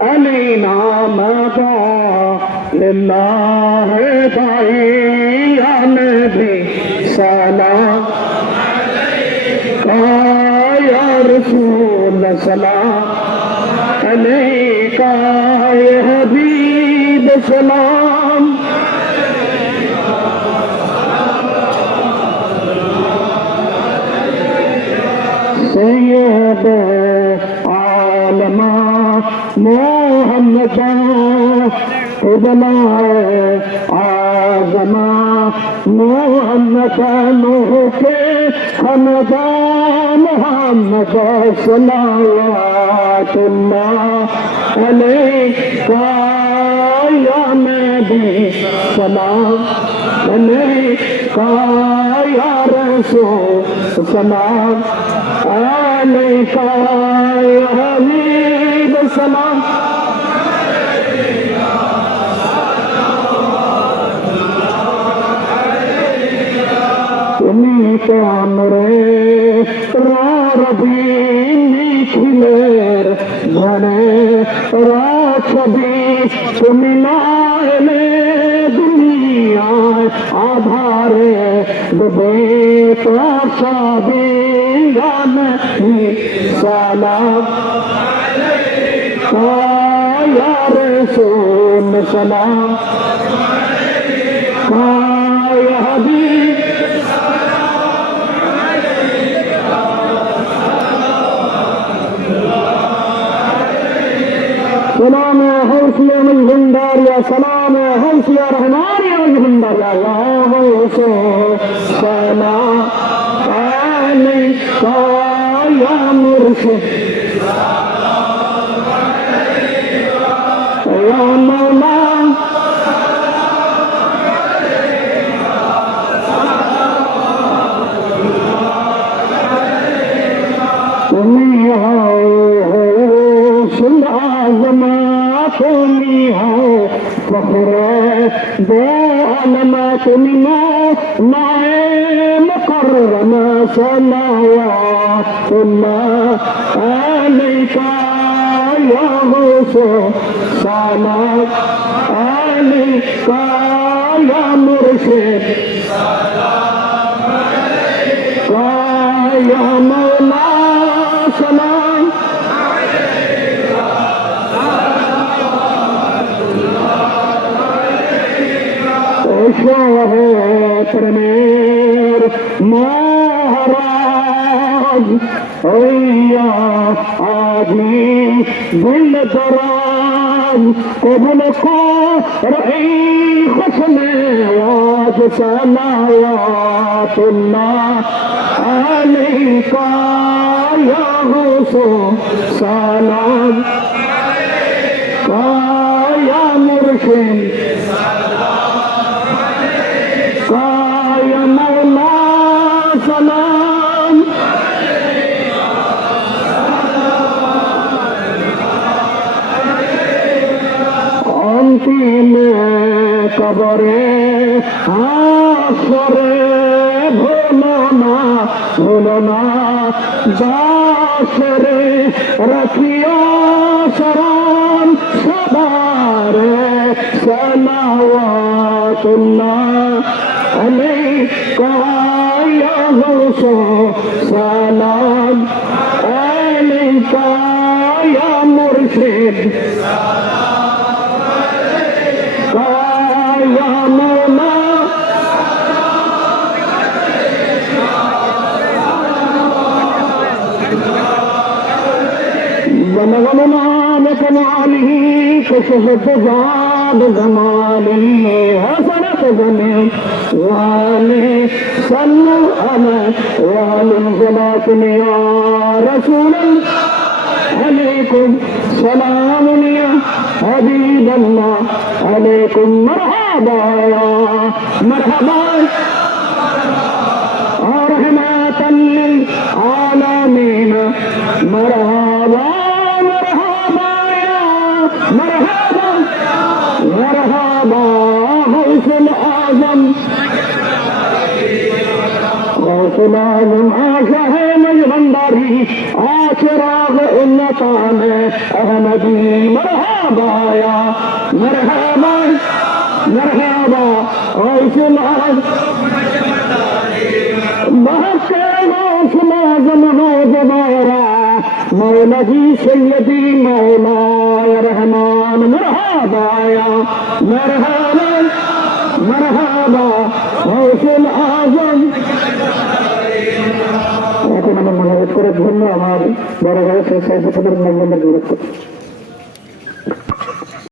علينا مدى لله داعي يا نبي سلام عليك يا رسول سلام عليك يا حبيب سلام سيد عالم محمد قبلہ آزم محمد نوح کے خاندان محمد صلوات اللہ علیہ یا نبی سلام علیہ یا رسول سلام علیہ یا حبیب سلام تمہیں کون رے ربی کھلیر بھنے راچبی تمہیں لائلے دنیا آدھارے دبے تو شابی گانے سلام یا رسول سلام یا حبیب سلام حوثیہ مجھندار یا سلام حوثیہ رحمان یا مجھندار یا اللہ حوثیہ سلام علیکہ یا مرشد یا مولا تمہیں تمہیں ہو فخر دو عالم تمہیں نائے مکرم صلوات اللہ علیہ یا حسین سلام علیہ یا مرشد یا مولا سلام شاہ پرمیر مہاراج ایا آدمی دل دراز قبل کو رہی خسن واج صلوات اللہ علیہ یا حسین سلام یا مرشد یا مولا سلام انتیم قبر حشر بھولنا باشر رکھیا شران سبار صلوات اللہ علیہ یا حسین سلام علیہ یا مرشد یا مولا بلغنا بكماله كشفت زاد زمانه حسنت زمين وعليه صلوا على وعلى صلاتنا يا رسول عليكم سلام يا حبيب الله عليكم مرحبا مرحبا رحمة للعالمين مرحبا مرحبا يا مرحبا مرحبا غوث الأعظم غوث الأعظم آشاه مجبندري آشراغ إلتان أحمدي مرحبا مرحبا مرحبا مرحبا غوث مولدي سيدي مولاي رحمن مرحبا يا مرحبا مرحبا غوث الأعظم এখন আমার মনে করে ধন্য আমার বড় ভাই শেষ